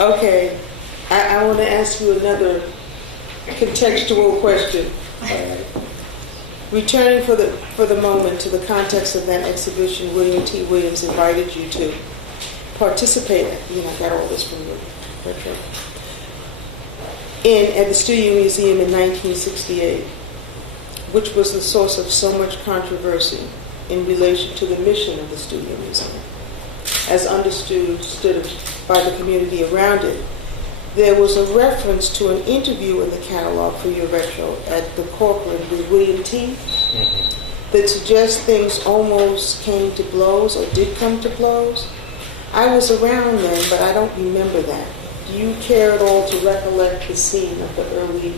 Okay, I want to ask you another contextual question. Returning for the moment to the context of that exhibition William T. Williams invited you to participate in, I got all this from the retro, at the Studio Museum in 1968, which was the source of so much controversy in relation to the mission of the Studio Museum, as understood by the community around it. There was a reference to an interview in the catalog for your retro at the Corcoran with William T. That suggests things almost came to blows or did come to blows. I was around then, but I don't remember that. Do you care at all to recollect the scene of the early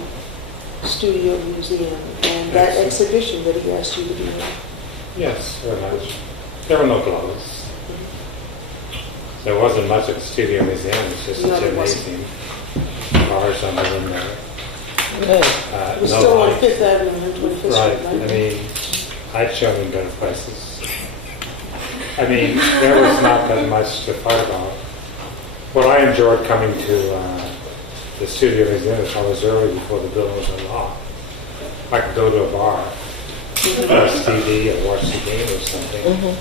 Studio Museum and that exhibition that he asked you to be in? Yes, very much. There were no blows. There wasn't much at the Studio Museum. It's just a gymnasium. Bars on the window. It was still on Fifth Avenue and 25th Street. Right. I mean, I'd shown him better places. I mean, there was not that much to fight about. What I enjoyed coming to the Studio Museum is I was early before the building was unlocked. I could go to a bar, watch TV or watch the game or something.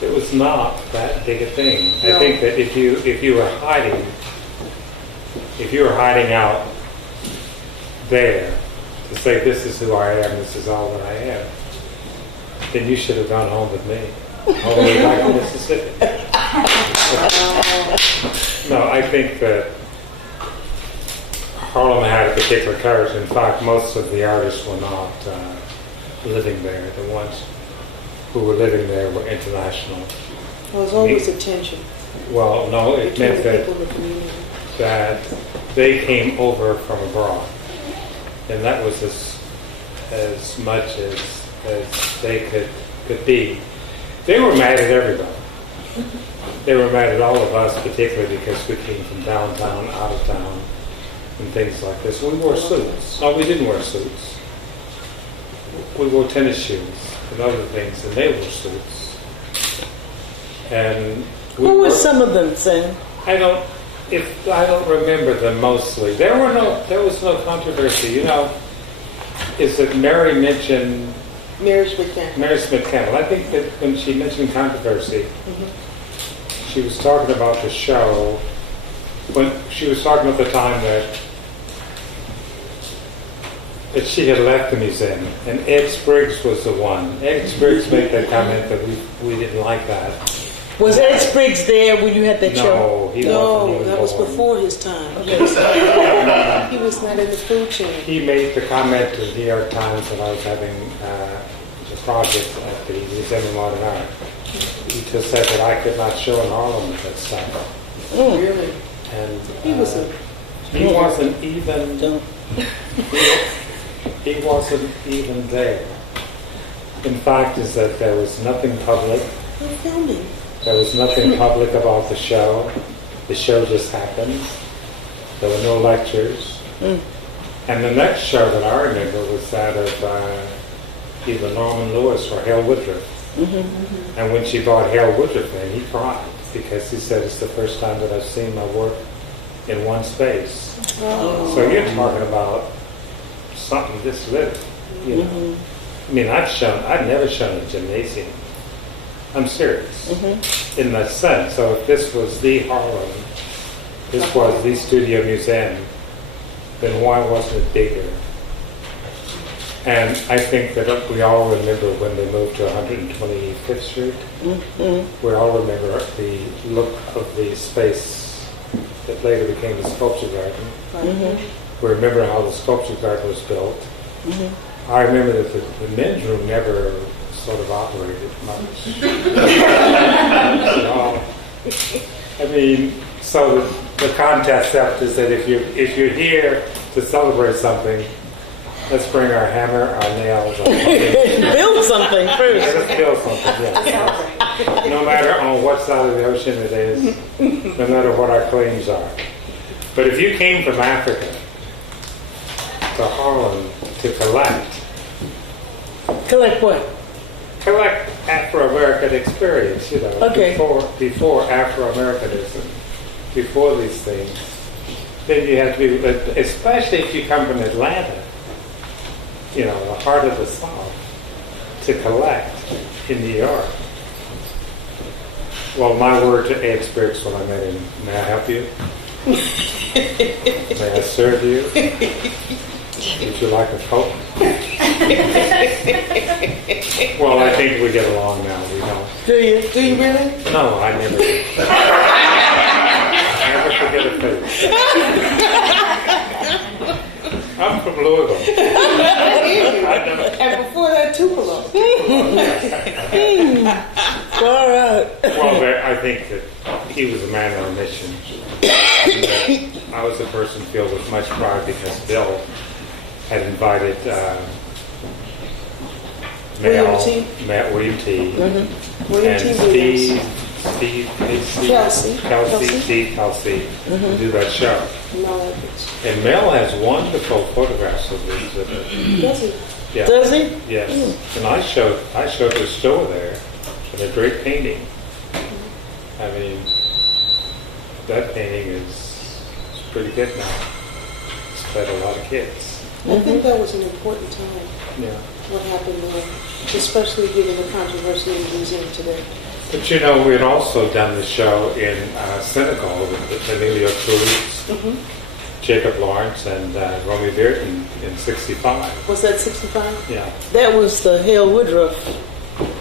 It was not that big a thing. No. I think that if you were hiding out there to say this is who I am, this is all that I am, then you should have gone home with me. All the way back to Mississippi. No, I think that Harlem had a particular character. In fact, most of the artists were not living there. The ones who were living there were international. Well, there's always a tension. Well, no, it meant that they came over from abroad. And that was as much as they could be. They were mad at everybody. They were mad at all of us, particularly because we came from downtown, out of town, and things like this. We wore suits. No, we didn't wear suits. We wore tennis shoes and other things, and they wore suits. And who were some of them, Sam? I don't remember them mostly. There was no controversy. You know, is that Mary mentioned Mary Smith Campbell. I think that when she mentioned controversy, she was talking about the show. When she was talking about the time that she had left the museum, and Ed Spriggs was the one. Ed Spriggs made that comment that we didn't like that. Was Ed Spriggs there when you had that show? No, that was before his time. Okay. He was not in the food chain. He made the comment to the New York Times that I was having a project at the Museum of Modern Art. He just said that I could not show in Harlem at that time. Really? And he wasn't even there. In fact, is that there was nothing public. We're filming. There was nothing public about the show. The show just happened. There were no lectures. And the next show that I remember was that of either Norman Lewis or Hale Woodruff. And when she brought Hale Woodruff in, he cried because he said it's the first time that I've seen my work in one space. Oh. So you're talking about something this little, you know. I mean, I've never shown a gymnasium. I'm serious in that sense. So if this was the Harlem, this was the Studio Museum, then why wasn't it bigger? And I think that we all remember when they moved to 125th Street. We all remember the look of the space that later became the Sculpture Garden. We remember how the Sculpture Garden was built. I remember that the men's room never sort of operated much. I mean, so the concept is that if you're here to celebrate something, let's bring our hammer, our nails, build something first. Let's build something, yeah. No matter on what side of the ocean it is, no matter what our claims are. But if you came from Africa to Harlem to collect what? Collect Afro-American experience, you know, okay. before Afro-Americanism before these things, then you have to be, especially if you come from Atlanta, you know, the heart of the South, to collect in New York. Well, my word to Ed Spriggs when I met him, may I help you? May I serve you? Would you like a Coke? Well, I think we get along now, you know. Do you? Do you really? No, I never did. I never forget a face. I'm from Louisville. And before that, Tupelo. All right. Well, I think that he was a man on a mission. I was a person filled with much pride because Bill had invited William T. William T. William And T. Williams. Steve Kelsey to do that show. No evidence. And Mel has wonderful photographs of the exhibit. Does he? Yeah. Does he? Yes. And I showed the store there, and a great painting. I mean, that painting is pretty good now. It's fed a lot of kids. I think that was an important time, Yeah. what happened there, especially given the controversy in the museum today. But you know, we had also done the show in Senegal with Emilio Cruz, Jacob Lawrence, and Romy Bearden in '65. Was that 65? Yeah. That was the Hale Woodruff.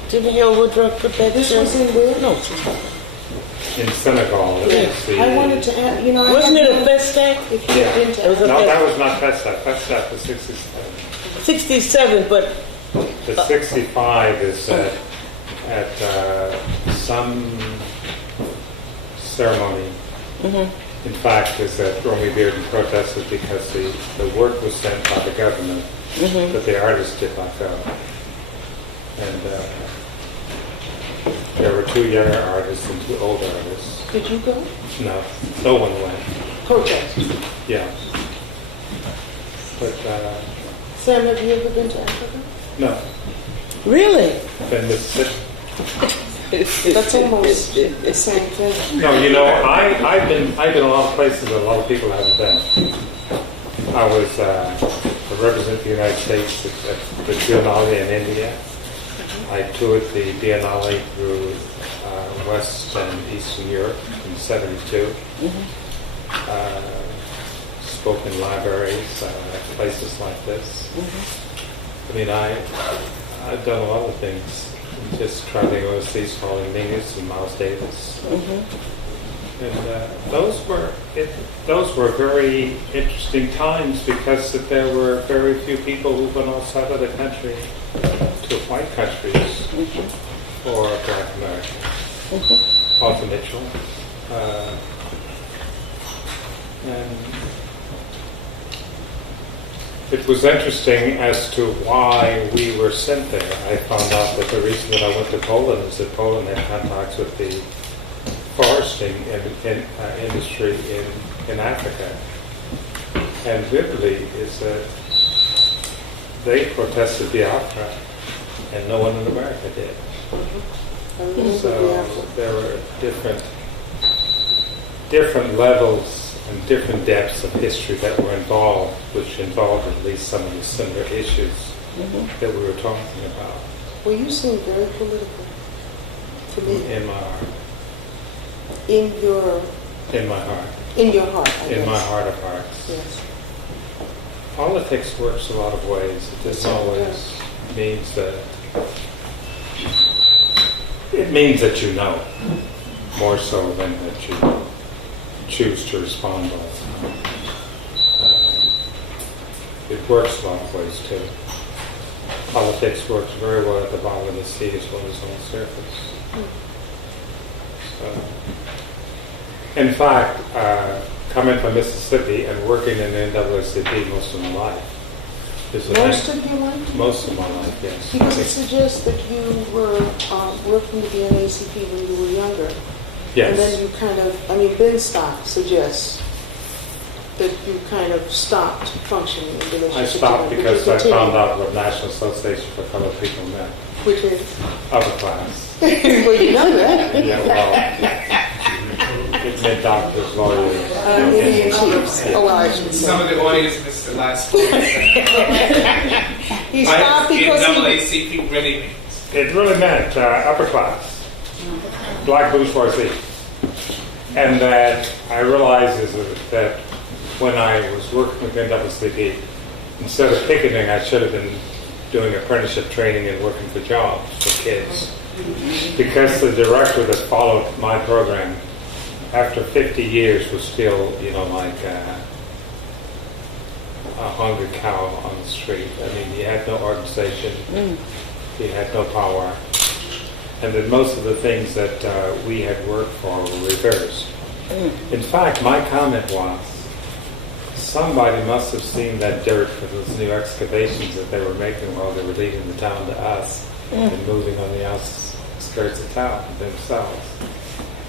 Didn't Hale Woodruff put that This show? was in where? No. In Senegal. It was the, I wanted to ask, you know, Wasn't it a Festac? If you had been It to was a No, that Festac. was not Festac. Festac was '67. 67, but The '65 is at some ceremony. In fact, is that Romy Bearden protested because the work was sent by the government, but the artist did not go. And there were 2 younger artists and 2 older artists. Did you go? No one went. Protest. Yeah. But Sam, have you ever been to Africa? no, really? then Mississippi. That's almost the same thing. No, you know, I've been a lot of places that a lot of people haven't been. I was representing the United States at the Biennale in India. I toured the Biennale through West and Eastern Europe in '72. Spoke in libraries, places like this. I mean, I've done a lot of things. Just traveling overseas, following Mingus and Miles Davis, and those were very interesting times because that there were very few people who went outside of the country to white countries or Black Americans. Arthur Mitchell, and it was interesting as to why we were sent there. I found out that the reason that I went to Poland is that Poland had contacts with the foresting industry in Africa. And literally is that they protested Biafra and no one in America did. So there were different levels and different depths of history that were involved, which involved at least some of the similar issues that we were talking about. Well, you seem very political to me. In my heart. In your heart. In your heart, I In guess. my heart of hearts. Yes. Politics works a lot of ways. It doesn't always means that it means that you know more so than that you choose to respond all the time. It works a lot of ways too. Politics works very well at the bottom of the sea as well as on the surface. So, in fact, coming from Mississippi and working in the NAACP most of my life. Most of your life? Most of my life, yes. Because it suggests that you were working with the NAACP when you were younger. Yes. And then you kind of, Ben Stock suggests that you kind of stopped functioning in relationship I stopped to them. because But you I found continued. out what National Association for Colored People meant. Which is? Upper class. Well, you know that. Yeah, well, it mid-doctors, lawyers. Indian chiefs. Oh, well, I should Some say. of the audience missed the last one. He stopped because he... NAACP really means. It really meant upper class, black bourgeoisie. And that I realized is that when I was working with NAACP, instead of picketing, I should have been doing apprenticeship training and working for jobs for kids. Because the director that followed my program, after 50 years, was still, like a hungry cow on the street. I mean, he had no organization, he had no power, and that most of the things that we had worked for were reversed. In fact, my comment was, somebody must have seen that dirt for those new excavations that they were making while they were leaving the town to us and moving on the outskirts of town themselves.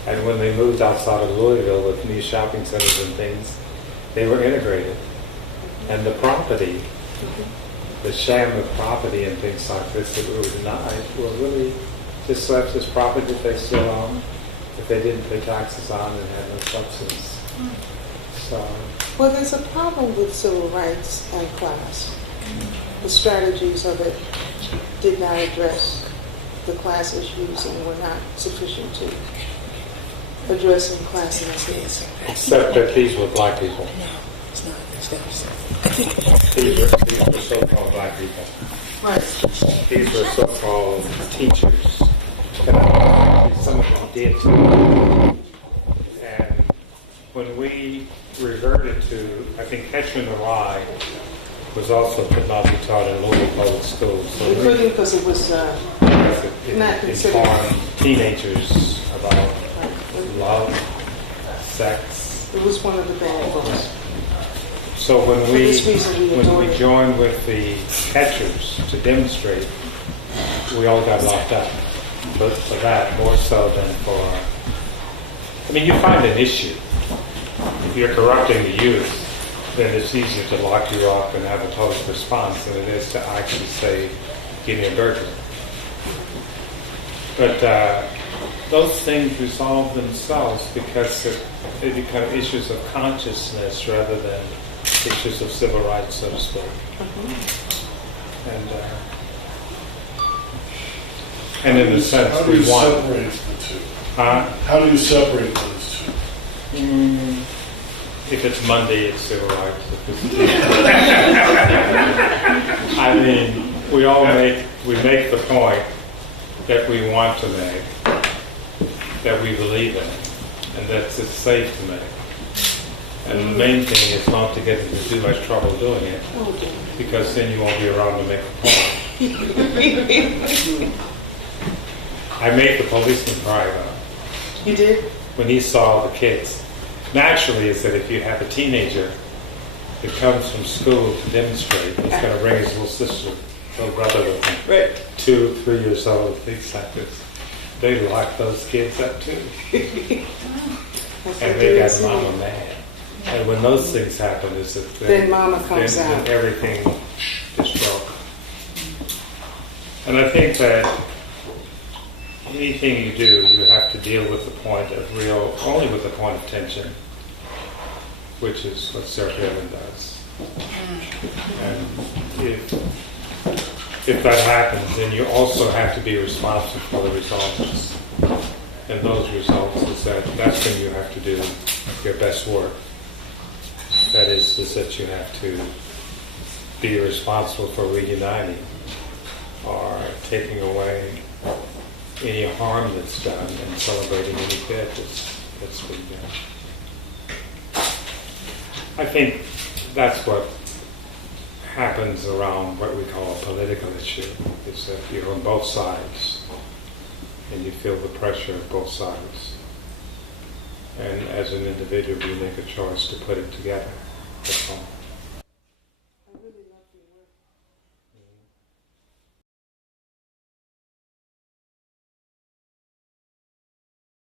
And when they moved outside of Louisville with new shopping centers and things, they were integrated. And the property, the sham of property and things like this that were denied were really just left as property that they still own, that they didn't pay taxes on and had no substance. So, Well, there's a problem with civil rights and class. The strategies of it did not address the class issues and were not sufficient to addressing class issues. except that these were black people. These were so-called black people. Right. These were so-called teachers. Some of them did too. And when we reverted to, I think Catcher in the Rye was also could not be taught in Louisville public schools. So Including because it was not considered. informed teenagers about love, sex. It was one of the bad books. So when For this reason, we adored we it. joined with the catchers to demonstrate, we all got locked up. But for that, more so than for, I mean, you find an issue. If you're corrupting the youth, then it's easier to lock you up and have a public response than it is to actually say, give me a burger. But those things resolve themselves because they become issues of consciousness rather than issues of civil rights, so to speak. And in a sense, How do we you want. separate the two? Huh? How do you separate those two? If it's Monday, it's civil rights. If it's I mean, we make the point that we want to make, that we believe in, and that it's safe to make. And the main thing is not to get into too much trouble doing it, because then you won't be around to make the point. I made the policeman cry though. You did? When he saw the kids. Naturally, is that if you have a teenager that comes from school to demonstrate, he's going to bring his little sister, little brother with him. Right. 2, 3 years old, things like this. They lock those kids up too. And they got mama mad. And when those things happen, is that Then mama comes then out. everything is broken. And I think that anything you do, you have to deal with the point of only with the point of tension, which is what Sarah Gilliam does. And if that happens, then you also have to be responsible for the results. And those results that's when you have to do your best work. That is that you have to be responsible for reuniting or taking away any harm that's done and celebrating any good that's been done. I think that's what happens around what we call a political issue, is that you're on both sides and you feel the pressure of both sides. And as an individual, you make a choice to put it together. That's all.